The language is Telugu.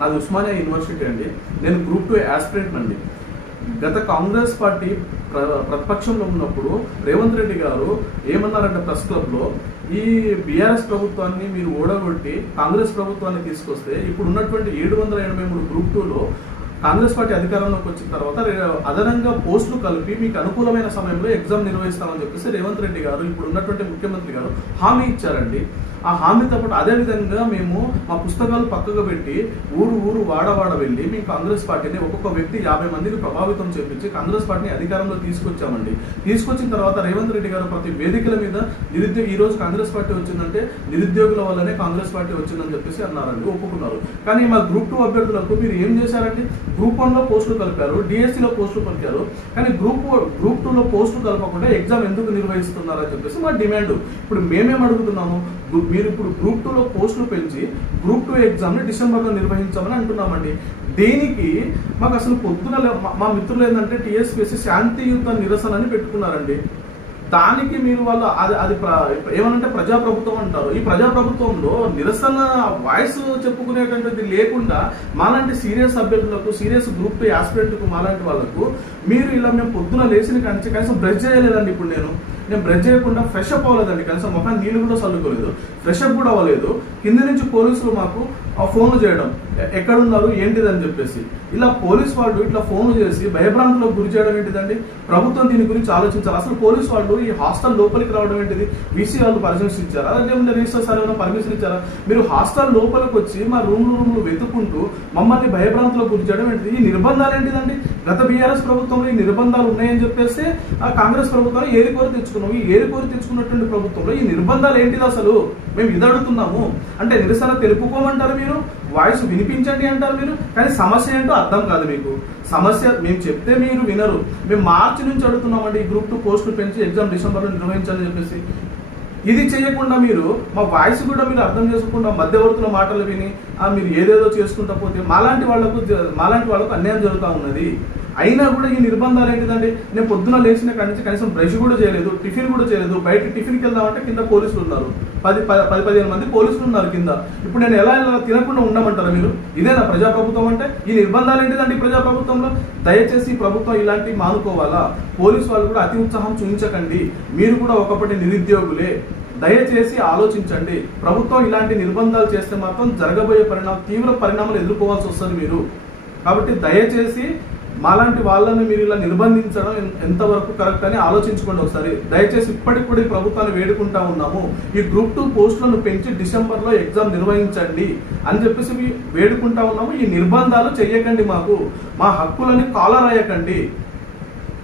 నాది ఉస్మానియా యూనివర్సిటీ అండి. నేను గ్రూప్ 2 యాస్పిరెంట్ అండి. గత కాంగ్రెస్ పార్టీ ప్రతిపక్షంలో ఉన్నప్పుడు రేవంత్ రెడ్డి గారు ఏమన్నారంటే ప్రెస్ క్లబ్లో, ఈ బీఆర్ఎస్ ప్రభుత్వాన్ని మీరు ఓడగొట్టి కాంగ్రెస్ ప్రభుత్వాన్ని తీసుకొస్తే ఇప్పుడు ఉన్నటువంటి 783 గ్రూప్ 2లో కాంగ్రెస్ పార్టీ అధికారంలోకి వచ్చిన తర్వాత అదనంగా పోస్టులు కలిపి మీకు అనుకూలమైన సమయంలో ఎగ్జామ్ నిర్వహిస్తామని చెప్పేసి రేవంత్ రెడ్డి గారు ఇప్పుడు ఉన్నటువంటి ముఖ్యమంత్రి గారు హామీ ఇచ్చారండి. ఆ హామీతో పాటు అదేవిధంగా మేము మా పుస్తకాలు పక్కకు పెట్టి ఊరు వాడ వెళ్ళి మేము కాంగ్రెస్ పార్టీని ఒక్కొక్క వ్యక్తి 50 మందిని ప్రభావితం చేపించి కాంగ్రెస్ పార్టీని అధికారంలో తీసుకొచ్చామండి. తీసుకొచ్చిన తర్వాత రేవంత్ రెడ్డి గారు ప్రతి వేదికల మీద ఈ రోజు కాంగ్రెస్ పార్టీ వచ్చిందంటే నిరుద్యోగుల వల్లనే కాంగ్రెస్ పార్టీ వచ్చిందని చెప్పేసి అన్నారండి, ఒప్పుకున్నారు. కానీ మా గ్రూప్ 2 అభ్యర్థులకు మీరు ఏం చేశారండి? గ్రూప్ 1లో పోస్టులు కలిపారు, డిఎస్సిలో పోస్టులు కలిపారు, కానీ గ్రూప్ 2లో పోస్టులు కలపకుండా ఎగ్జామ్ ఎందుకు నిర్వహిస్తున్నారని చెప్పేసి మా డిమాండ్. ఇప్పుడు మేమేం అడుగుతున్నాము, మీరు ఇప్పుడు గ్రూప్ 2లో పోస్టులు పెంచి గ్రూప్ 2 ఎగ్జామ్ని డిసెంబర్లో నిర్వహించామని అంటున్నామండి. దేనికి? మాకు అసలు పొద్దున మా మిత్రులు ఏంటంటే టీఎస్పీఎస్సీ శాంతియుత నిరసన అని పెట్టుకున్నారండి. దానికి మీరు వాళ్ళు అది ఏమనంటే ప్రజాప్రభుత్వం అంటారు. ఈ ప్రజాప్రభుత్వంలో నిరసన వాయిస్ చెప్పుకునేటువంటిది లేకుండా మాలాంటి సీరియస్ అభ్యర్థులకు, సీరియస్ గ్రూప్ 2 యాస్పిరెంట్కు, మాలాంటి వాళ్ళకు మీరు ఇలా మేము పొద్దున లేచిన కానీ కనీసం బ్రష్ చేయలేదండి. ఇప్పుడు నేను బ్రష్ చేయకుండా ఫ్రెష్ అప్ అవ్వలేదండి, కనీసం మొహం నీళ్ళు కూడా చల్లుకోలేదు, ఫ్రెష్ అప్ కూడా అవ్వలేదు. కింద నుంచి పోలీసులు మాకు ఫోన్లు చేయడం, ఎక్కడున్నారు ఏంటిదని చెప్పేసి, ఇలా పోలీస్ వాళ్ళు ఇట్లా ఫోన్లు చేసి భయభ్రాంతులకు గురి చేయడం ఏంటిదండి? ప్రభుత్వం దీని గురించి ఆలోచించాలి. అసలు పోలీసు వాళ్ళు ఈ హాస్టల్ లోపలికి రావడం ఏంటిది? వీసీ వాళ్ళు పర్మిషన్ ఇచ్చారా? అదేమన్నా రిజిస్టర్ సార్ ఏమైనా పర్మిషన్ ఇచ్చారా? మీరు హాస్టల్ లోపలికి వచ్చి మా రూమ్లు వెతుక్కుంటూ మమ్మల్ని భయభ్రాంతులకు గురి చేయడం ఏంటిది? ఈ నిర్బంధాలు ఏంటిదండి? గత బీఆర్ఎస్ ప్రభుత్వంలో ఈ నిర్బంధాలు ఉన్నాయని చెప్పేసి ఆ కాంగ్రెస్ ప్రభుత్వం ఏరికోరి తెచ్చుకున్నాం. ఈ ఏరికోరి తెచ్చుకున్నటువంటి ప్రభుత్వంలో ఈ నిర్బంధాలు ఏంటిది అసలు? మేము ఇది అడుగుతున్నాము. అంటే నిరసన తెలుపుకోమంటారు మీరు, వాయిస్ వినిపించండి అంటారు మీరు, కానీ సమస్య ఏంటో అర్థం కాదు మీకు. సమస్య మేము చెప్తే మీరు వినరు. మేము మార్చి నుంచి అడుగుతున్నామండి ఈ గ్రూప్ 2 పోస్టులు పెంచి ఎగ్జామ్ డిసెంబర్లో నిర్వహించాలని చెప్పేసి. ఇది చేయకుండా మీరు మా వాయిస్ కూడా మీరు అర్థం చేసుకుంటా మధ్యవర్తుల మాటలు విని మీరు ఏదేదో చేసుకుంటా పోతే మాలాంటి వాళ్ళకు అన్యాయం జరుగుతూ ఉన్నది. అయినా కూడా ఈ నిర్బంధాలు ఏంటిదండి? నేను పొద్దున లేచిన కాడి నుంచి కనీసం బ్రష్ కూడా చేయలేదు, టిఫిన్ కూడా చేయలేదు. బయట టిఫిన్కి వెళ్దామంటే కింద పోలీసులు ఉన్నారు, 10-15 మంది పోలీసులు ఉన్నారు కింద. ఇప్పుడు నేను ఎలా తినకుండా ఉండమంటారా మీరు? ఇదేనా ప్రజాప్రభుత్వం అంటే? ఈ నిర్బంధాలు ఏంటిదండి ప్రజాప్రభుత్వంలో? దయచేసి ప్రభుత్వం ఇలాంటివి మానుకోవాలా? పోలీసు వాళ్ళు కూడా అతి ఉత్సాహం చూపించకండి. మీరు కూడా ఒకప్పటి నిరుద్యోగులే, దయచేసి ఆలోచించండి. ప్రభుత్వం ఇలాంటి నిర్బంధాలు చేస్తే మాత్రం జరగబోయే తీవ్ర పరిణామాలు ఎదుర్కోవాల్సి వస్తుంది మీరు. కాబట్టి దయచేసి మాలాంటి వాళ్ళని మీరు ఇలా నిర్బంధించడం ఎంతవరకు కరెక్ట్ అని ఆలోచించుకోండి ఒకసారి. దయచేసి ఇప్పటికి కూడా ఈ ప్రభుత్వాన్ని వేడుకుంటా ఉన్నాము, ఈ గ్రూప్ 2 పోస్టులను పెంచి డిసెంబర్లో ఎగ్జామ్ నిర్వహించండి అని చెప్పేసి వేడుకుంటా ఉన్నాము. ఈ నిర్బంధాలు చెయ్యకండి, మా హక్కులని కాలరాయకండి.